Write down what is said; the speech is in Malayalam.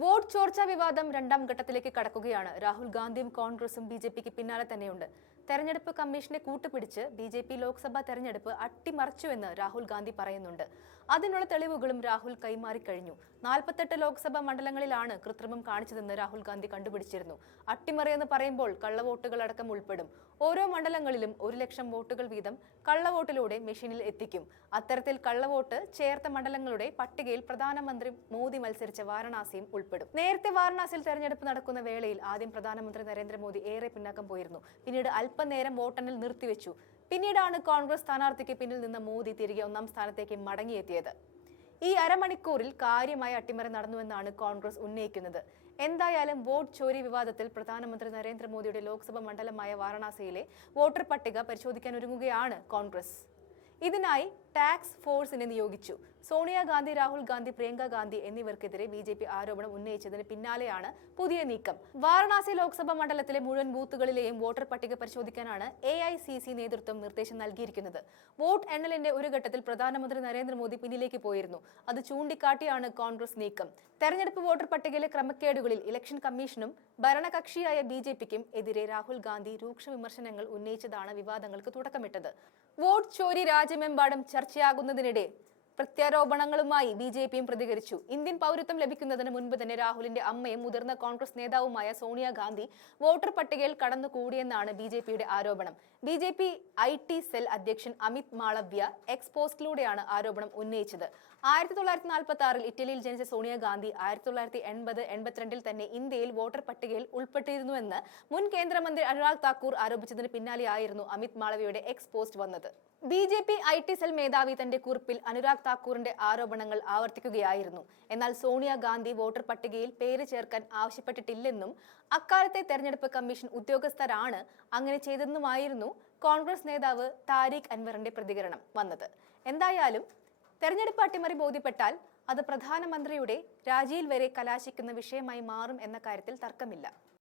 വോട്ട് ചോർച്ചാ വിവാദം രണ്ടാം ഘട്ടത്തിലേക്ക് കടക്കുകയാണ്. രാഹുൽ ഗാന്ധിയും കോൺഗ്രസും ബി ജെ പിക്ക് പിന്നാലെ തന്നെയുണ്ട്. തെരഞ്ഞെടുപ്പ് കമ്മീഷനെ കൂട്ടുപിടിച്ച് ബി ജെ പി ലോക്സഭാ തെരഞ്ഞെടുപ്പ് അട്ടിമറിച്ചുവെന്ന് രാഹുൽ ഗാന്ധി പറയുന്നുണ്ട്. അതിനുള്ള തെളിവുകളും രാഹുൽ കൈമാറിക്കഴിഞ്ഞു നാൽപ്പത്തെട്ട് ലോക്സഭാ മണ്ഡലങ്ങളിലാണ് കൃത്രിമം കാണിച്ചതെന്ന് രാഹുൽ ഗാന്ധി കണ്ടുപിടിച്ചിരുന്നു. അട്ടിമറിയെന്ന് പറയുമ്പോൾ കള്ളവോട്ടുകൾ അടക്കം ഉൾപ്പെടും. ഓരോ മണ്ഡലങ്ങളിലും ഒരു ലക്ഷം വോട്ടുകൾ വീതം കള്ളവോട്ടിലൂടെ മെഷീനിൽ എത്തിക്കും. അത്തരത്തിൽ കള്ളവോട്ട് ചേർത്ത മണ്ഡലങ്ങളുടെ പട്ടികയിൽ പ്രധാനമന്ത്രി മോദി മത്സരിച്ച വാരണാസിയും ഉൾപ്പെടും. നേരത്തെ വാരണാസിയിൽ തെരഞ്ഞെടുപ്പ് നടക്കുന്ന വേളയിൽ ആദ്യം പ്രധാനമന്ത്രി നരേന്ദ്രമോദി ഏറെ പിന്നാക്കം പോയിരുന്നു. പിന്നീട് അല്പനേരം വോട്ടെണ്ണൽ നിർത്തിവെച്ചു. പിന്നീടാണ് കോൺഗ്രസ് സ്ഥാനാർത്ഥിക്ക് പിന്നിൽ നിന്ന് മോദി തിരികെ ഒന്നാം സ്ഥാനത്തേക്ക് മടങ്ങിയെത്തിയത്. ഈ അരമണിക്കൂറിൽ കാര്യമായ അട്ടിമറി നടന്നുവെന്നാണ് കോൺഗ്രസ് ഉന്നയിക്കുന്നത്. എന്തായാലും വോട്ട് ചോരി വിവാദത്തിൽ പ്രധാനമന്ത്രി നരേന്ദ്രമോദിയുടെ ലോക്സഭാ മണ്ഡലമായ വാരണാസിയിലെ വോട്ടർ പട്ടിക പരിശോധിക്കാൻ ഒരുങ്ങുകയാണ് കോൺഗ്രസ്. ഇതിനായി ടാക്സ് ഫോഴ്സിനെ നിയോഗിച്ചു. Sonia Gandhi Rahul Gandhi Priyanka Gandhi എന്നിവർക്കെതിരെ B J P ആരോപണം ഉന്നയിച്ചതിന് പിന്നാലെയാണ് പുതിയ നീക്കം. വാരണാസി ലോക്സഭാ മണ്ഡലത്തിലെ മുഴുവൻ ബൂത്തുകളിലെയും വോട്ടർ പട്ടിക പരിശോധിക്കാനാണ് എ ഐ സി സി നേതൃത്വം നിർദ്ദേശം നൽകിയിരിക്കുന്നത്. വോട്ട് എണ്ണലിന്റെ ഒരു ഘട്ടത്തിൽ പ്രധാനമന്ത്രി നരേന്ദ്രമോദി പിന്നിലേക്ക് പോയിരുന്നു. അത് ചൂണ്ടിക്കാട്ടിയാണ് കോൺഗ്രസ് നീക്കം. തെരഞ്ഞെടുപ്പ് വോട്ടർ പട്ടികയിലെ ക്രമക്കേടുകളിൽ ഇലക്ഷൻ കമ്മീഷനും ഭരണകക്ഷിയായ ബി ജെ പിക്കും എതിരെ രാഹുൽ ഗാന്ധി രൂക്ഷ വിമർശനങ്ങൾ ഉന്നയിച്ചതാണ് വിവാദങ്ങൾക്ക് തുടക്കമിട്ടത്. വോട്ട് ചോരി രാജ്യമെമ്പാടും ചർച്ചയാകുന്നതിനിടെ പ്രത്യാരോപണങ്ങളുമായി ബി ജെ പിയും പ്രതികരിച്ചു. ഇന്ത്യൻ പൗരത്വം ലഭിക്കുന്നതിന് മുൻപ് തന്നെ രാഹുലിന്റെ അമ്മയും മുതിർന്ന കോൺഗ്രസ് നേതാവുമായ സോണിയാഗാന്ധി വോട്ടർ പട്ടികയിൽ കടന്നുകൂടിയെന്നാണ് ബി ജെ പിയുടെ ആരോപണം. B J P I T cell അധ്യക്ഷൻ അമിത് മാളവ്യ എക്സ്പോസ്റ്റിലൂടെയാണ് ആരോപണം ഉന്നയിച്ചത്. ആയിരത്തി തൊള്ളായിരത്തി നാൽപ്പത്തി ആറിൽ ഇറ്റലിയിൽ ജനിച്ച സോണിയാഗാന്ധി ആയിരത്തി തൊള്ളായിരത്തി എൺപത് എൺപത്തിരണ്ടിൽ തന്നെ ഇന്ത്യയിൽ വോട്ടർ പട്ടികയിൽ ഉൾപ്പെട്ടിരുന്നുവെന്ന് മുൻ കേന്ദ്രമന്ത്രി അനുരാഗ് താക്കൂർ ആരോപിച്ചതിന് പിന്നാലെയായിരുന്നു അമിത് മാളവ്യയുടെ എക്സ്പോസ്റ്റ് വന്നത്. B J P I T cell മേധാവി തന്റെ കുറിപ്പിൽ അനുരാഗ് താക്കൂറിന്റെ ആരോപണങ്ങൾ ആവർത്തിക്കുകയായിരുന്നു. എന്നാൽ സോണിയാഗാന്ധി വോട്ടർ പട്ടികയിൽ പേര് ചേർക്കാൻ ആവശ്യപ്പെട്ടിട്ടില്ലെന്നും അക്കാലത്തെ തെരഞ്ഞെടുപ്പ് കമ്മീഷൻ ഉദ്യോഗസ്ഥരാണ് അങ്ങനെ ചെയ്തെന്നുമായിരുന്നു കോൺഗ്രസ് നേതാവ് താരിഖ് അൻവറിന്റെ പ്രതികരണം വന്നത്. എന്തായാലും തെരഞ്ഞെടുപ്പ് അട്ടിമറി ബോധ്യപ്പെട്ടാൽ അത് പ്രധാനമന്ത്രിയുടെ രാജിയിൽ വരെ കലാശിക്കുന്ന വിഷയമായി മാറും എന്ന കാര്യത്തിൽ തർക്കമില്ല.